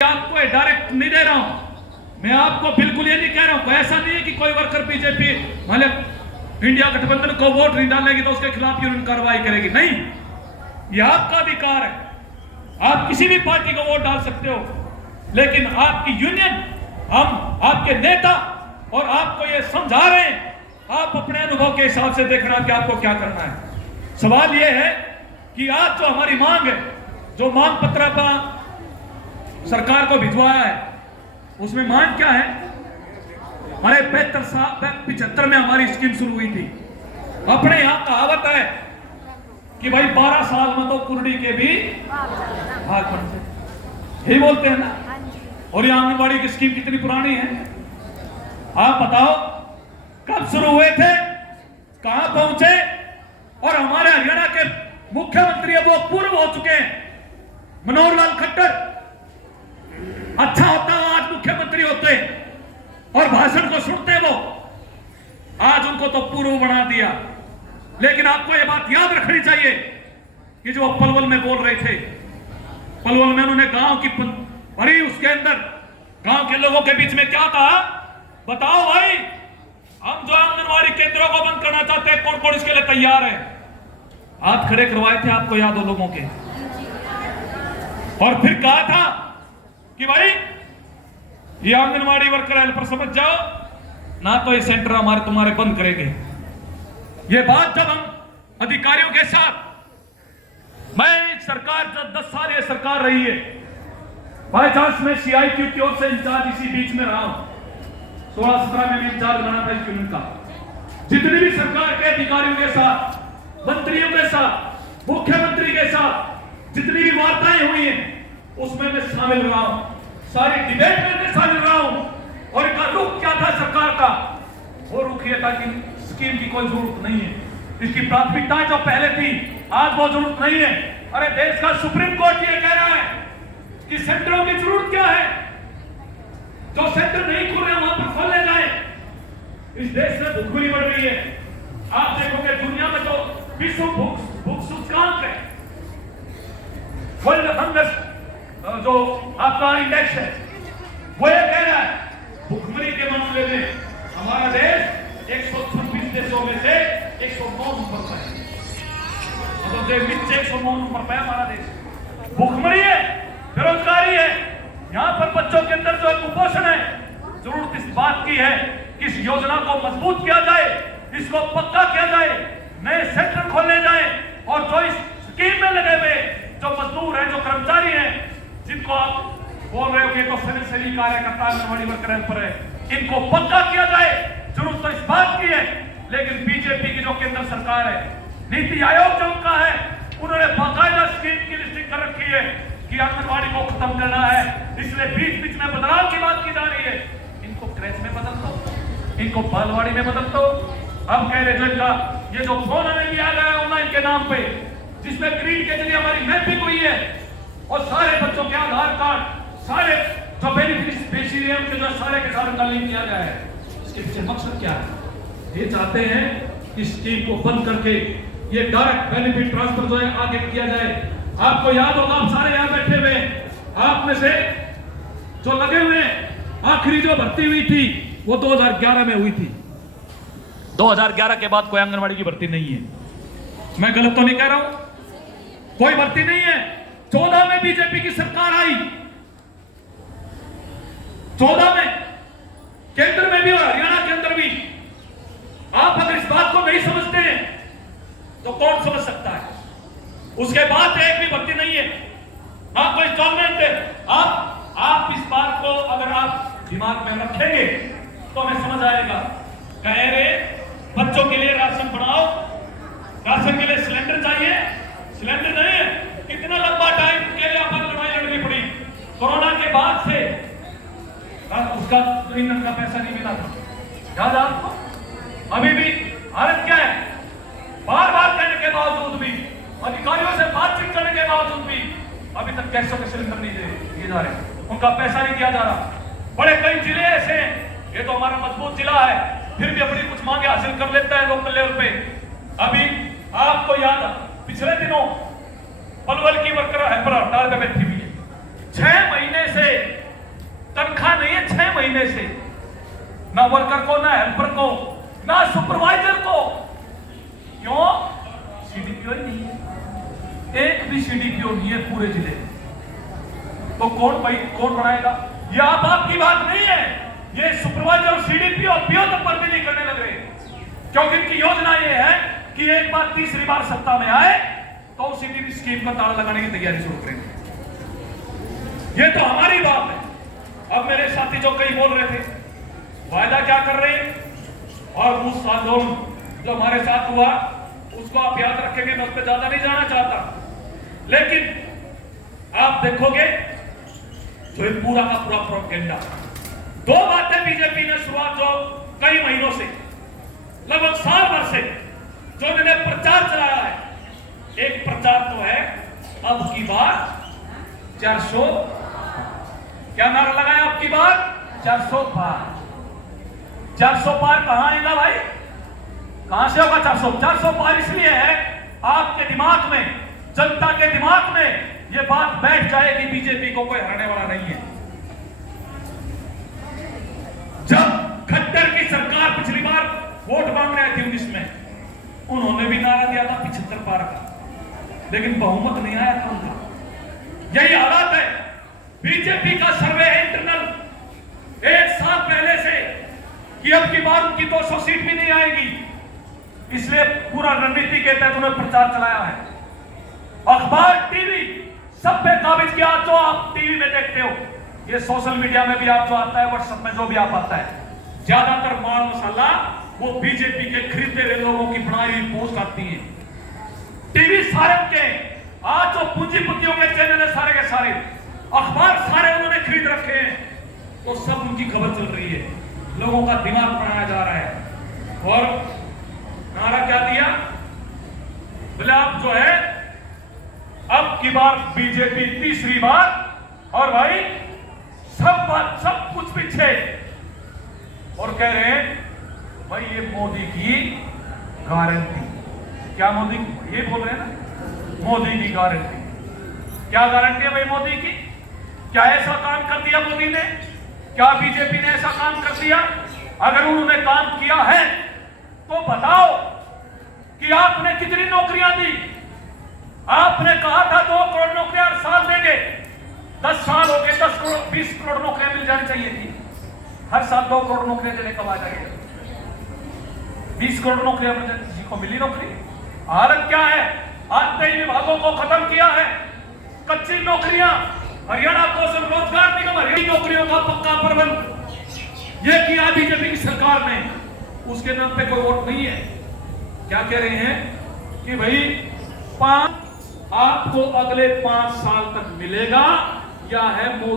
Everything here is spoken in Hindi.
आपको डायरेक्ट नहीं दे रहा हूं, मैं आपको बिल्कुल ये नहीं कह रहा हूं। ऐसा नहीं है कि कोई वर्कर बीजेपी मतलब इंडिया गठबंधन को वोट नहीं डालेगी तो उसके खिलाफ यूनियन कार्रवाई करेगी, नहीं। ये आपका अधिकार है, आप किसी भी पार्टी को वोट डाल सकते हो, लेकिन आपकी यूनियन, हम आपके नेता और आपको ये समझा रहे हैं, आप अपने अनुभव के हिसाब से देखना कि आपको क्या करना है। सवाल ये है कि आज जो हमारी मांग है, जो मांग पत्र पर सरकार को भिजवाया है, उसमें मांग क्या है? हमारे 75 में हमारी स्कीम शुरू हुई थी। अपने यहां कहावत है कि भाई 12 साल में तो कुर्डी के भी भाग बनते, यही बोलते हैं ना। और ये आंगनबाड़ी की स्कीम कितनी पुरानी है, आप बताओ कब शुरू हुए थे, कहां पहुंचे? और हमारे हरियाणा के मुख्यमंत्री वो पूर्व हो चुके हैं, मनोहर लाल खट्टर। अच्छा होता है आज मुख्यमंत्री होते और भाषण को सुनते वो, आज उनको तो पूर्व बना दिया। लेकिन आपको ये बात याद रखनी चाहिए कि जो पलवल में बोल रहे थे, पलवल में उन्होंने गांव की भरी, उसके अंदर गांव के लोगों के बीच में क्या कहा, बताओ भाई, हम जो आंगनबाड़ी केंद्रों को बंद करना चाहते हैं, कौन कौन इसके लिए तैयार है? हाथ खड़े करवाए थे, आपको याद हो लोगों के। और फिर कहा था कि भाई ये आंगनबाड़ी वर्कर हेल्पर समझ जाओ ना, तो ये सेंटर हमारे तुम्हारे बंद करेंगे। ये बात जब हम अधिकारियों के साथ, मैं सरकार जब 10 साल ये सरकार रही है, बाई चांस में CIQ की ओर से इंचार्ज इसी बीच में रहा हूं, 16-17 में भी इंचार्ज बना था इस यूनियन का। जितनी भी सरकार के अधिकारियों के साथ, मंत्रियों के साथ, मुख्यमंत्री के साथ जितनी भी वार्ताएं हुई हैं, उसमें मैं शामिल रहा हूं, सारी डिबेट में मैं शामिल रहा हूं। और इनका रुख क्या था सरकार का? वो रुख ये था कि स्कीम की कोई जरूरत नहीं है, इसकी प्राथमिकताएं जो पहले थी आज वो जरूरत नहीं है। अरे देश का सुप्रीम कोर्ट ये कह रहा है कि सेंटरों की जरूरत क्या है, जो सेंटर नहीं खुल रहे वहां पर खोले जाए। इस देश में भूखमरी बढ़ गई है। आप देखोगे दुनिया में तो विश्व भूख सूचकांक है, वर्ल्ड हंगर जो आपका इंडेक्स है, वो ये कह रहा है भूखमरी के मामले में हमारा देश 126 देशों में से 109 नंबर पर है। मतलब 109 नंबर पर है हमारा देश। भूखमरी है, बेरोजगारी है, यहाँ पर बच्चों के अंदर जो कुपोषण है। जरूरत इस बात की है कि इस योजना को मजबूत किया जाए, इसको पक्का किया जाए, नए सेक्टर खोले जाए, और जो इस स्कीम में लगे हुए जो मजदूर हैं, जो कर्मचारी हैं, जिनको आप बोल रहे हो कि तो स्वयंसेवी कार्यकर्ता आंगनबाड़ी वर्कर हेल्पर है, इनको पक्का किया जाए। जरूरत तो इस बात की है, लेकिन बीजेपी की जो केंद्र सरकार है, नीति आयोग जो उनका है, उन्होंने बाकायदा स्कीम की लिस्टिंग कर रखी है कि आंगनबाड़ी को खत्म करना है। इसलिए बीच बीच में बदलाव की बात की जा रही है। इनको क्रैच में बदल दो, इनको बालवाड़ी में बदल दो। अब कह रहे इनका ये जो फोन हमें भी आ रहा है ऑनलाइन के नाम पे, जिसमें ग्रीन के जरिए हमारी मैपिंग हुई है और सारे बच्चों के आधार कार्ड, सारे जो बेनिफिशियरी हैं उनके जो सारे के सारे लिंक किया गया है। इसके पीछे मकसद क्या है? ये चाहते हैं कि स्कीम को बंद करके ये डायरेक्ट बेनिफिट ट्रांसफर जो है आगे किया जाए। आपको याद होगा, आप सारे यहाँ बैठे हुए, आप में से जो लगे हुए, आखिरी जो भर्ती हुई थी वो 2011 में हुई थी। 2011 के बाद कोई आंगनबाड़ी की भर्ती नहीं है। मैं गलत तो नहीं कह रहा हूं, कोई भर्ती नहीं है। 14 में बीजेपी की सरकार आई, 14 में केंद्र में भी और हरियाणा के अंदर भी। आप अगर इस बात को नहीं समझते हैं तो कौन समझ सकता है? उसके बाद एक भी भर्ती नहीं है, ना कोई इंस्टॉलमेंट है। आप इस बात को अगर आप दिमाग में रखेंगे तो हमें समझ आएगा। कह रहे बच्चों के लिए राशन बढ़ाओ, राशन के लिए सिलेंडर चाहिए, सिलेंडर नहीं है। कितना लंबा टाइम के लिए अपन लड़ाई लड़नी पड़ी। कोरोना के बाद से उसका ईंधन का पैसा नहीं मिला था, याद आपको? अभी भी हालत क्या है? बार बार कहने के बावजूद भी, अधिकारियों से बातचीत करने के बावजूद भी अभी तक गैसों के सिलेंडर नहीं दिए जा रहे, उनका पैसा नहीं दिया जा रहा। बड़े कई जिले ऐसे हैं, ये तो हमारा मजबूत जिला है, फिर भी अपनी कुछ मांगे हासिल कर लेता है लोकल लेवल पे। अभी आपको याद, पिछले दिनों पलवल की वर्कर हेल्पर हड़ताल पे बैठी हुई है, 6 महीने से तनख्वाह नहीं है, 6 महीने से ना वर्कर को, ना हेल्पर को, ना सुपरवाइजर को। क्यों? सीडीपीओ ही नहीं है, एक भी सीडीपीओ नहीं है पूरे जिले में। तो कौन बनाएगा? ये आपकी बात नहीं है, ये सुपरवाइजर और सीडीपीओ पीओ तक पर भी नहीं करने लग रहे, क्योंकि इनकी योजना ये है कि एक बार तीसरी बार सत्ता में आए तो सीडीपी स्कीम का ताला लगाने की तैयारी शुरू करेंगे। ये तो हमारी बात है। अब मेरे साथी जो कई बोल रहे थे, वायदा क्या कर रहे हैं, और उस आंदोलन जो हमारे साथ हुआ उसको आप याद रखेंगे, मैं उस पर ज्यादा नहीं जाना चाहता। लेकिन आप देखोगे जो ये पूरा का पूरा प्रोपेगेंडा, 2 बातें बीजेपी ने शुरुआत जो कई महीनों से, लगभग साल भर से जो इन्होंने प्रचार चलाया है, एक प्रचार तो है अब की बार 400, क्या नारा लगाया अब की बार? 400 पार। 400 पार कहां आएगा भाई? कहां से होगा 400? 400 पार इसलिए है आपके दिमाग में, जनता के दिमाग में ये बात बैठ जाएगी, बीजेपी को कोई हराने वाला नहीं है। जब खट्टर की सरकार पिछली बार वोट मांगने आई थी 19 में, उन्होंने भी नारा दिया था 75 पार का, लेकिन बहुमत नहीं आया था उनका। यही हालात है। बीजेपी का सर्वे है इंटरनल 1 साल पहले से कि अब की बार उनकी 200 सीट भी नहीं आएगी, इसलिए पूरा रणनीति के तहत उन्होंने प्रचार चलाया है। अखबार, टीवी सब पे काबिज किया, जो आप टीवी में देखते हो, ये सोशल मीडिया में भी आप जो आता है, व्हाट्सएप में जो भी आप आता है, ज्यादातर माल मसाला वो बीजेपी के खरीदे हुए लोगों की बनाई हुई पोस्ट आती है। टीवी सारे के, आज जो पूंजीपतियों के चैनल है सारे के सारे, अखबार सारे उन्होंने खरीद रखे हैं, तो सब उनकी खबर चल रही है, लोगों का दिमाग बनाया जा रहा है। और नारा क्या दिया? बोले आप जो है अब की बार बीजेपी तीसरी बार, और भाई सब कुछ पीछे, और कह रहे हैं भाई ये मोदी की गारंटी। क्या मोदी? ये बोल रहे हैं ना, मोदी की गारंटी। क्या गारंटी है भाई मोदी की? क्या ऐसा काम कर दिया मोदी ने? क्या बीजेपी ने ऐसा काम कर दिया? अगर उन्होंने काम किया है तो बताओ कि आपने कितनी नौकरियां दी? आपने कहा था 2 करोड़ नौकरियां हर साल देंगे, 10 साल हो गए, 10 करोड़ 20 करोड़ नौकरियां मिल जानी चाहिए थी। हर साल 2 करोड़ नौकरियां देने का वादा किया, 20 करोड़ नौकरियां किसी को मिली नौकरी? हालत क्या है? आज 23 विभागों को खत्म किया है, कच्ची नौकरियां, हरियाणा कौशल रोजगार निगम हरियाणा नौकरियों का पक्का प्रबंध यह किया बीजेपी की सरकार ने, उसके नाम पे कोई वोट नहीं है। क्या कह रहे हैं कि भाई आपको अगले 5 साल तक मिलेगा, या है मोदी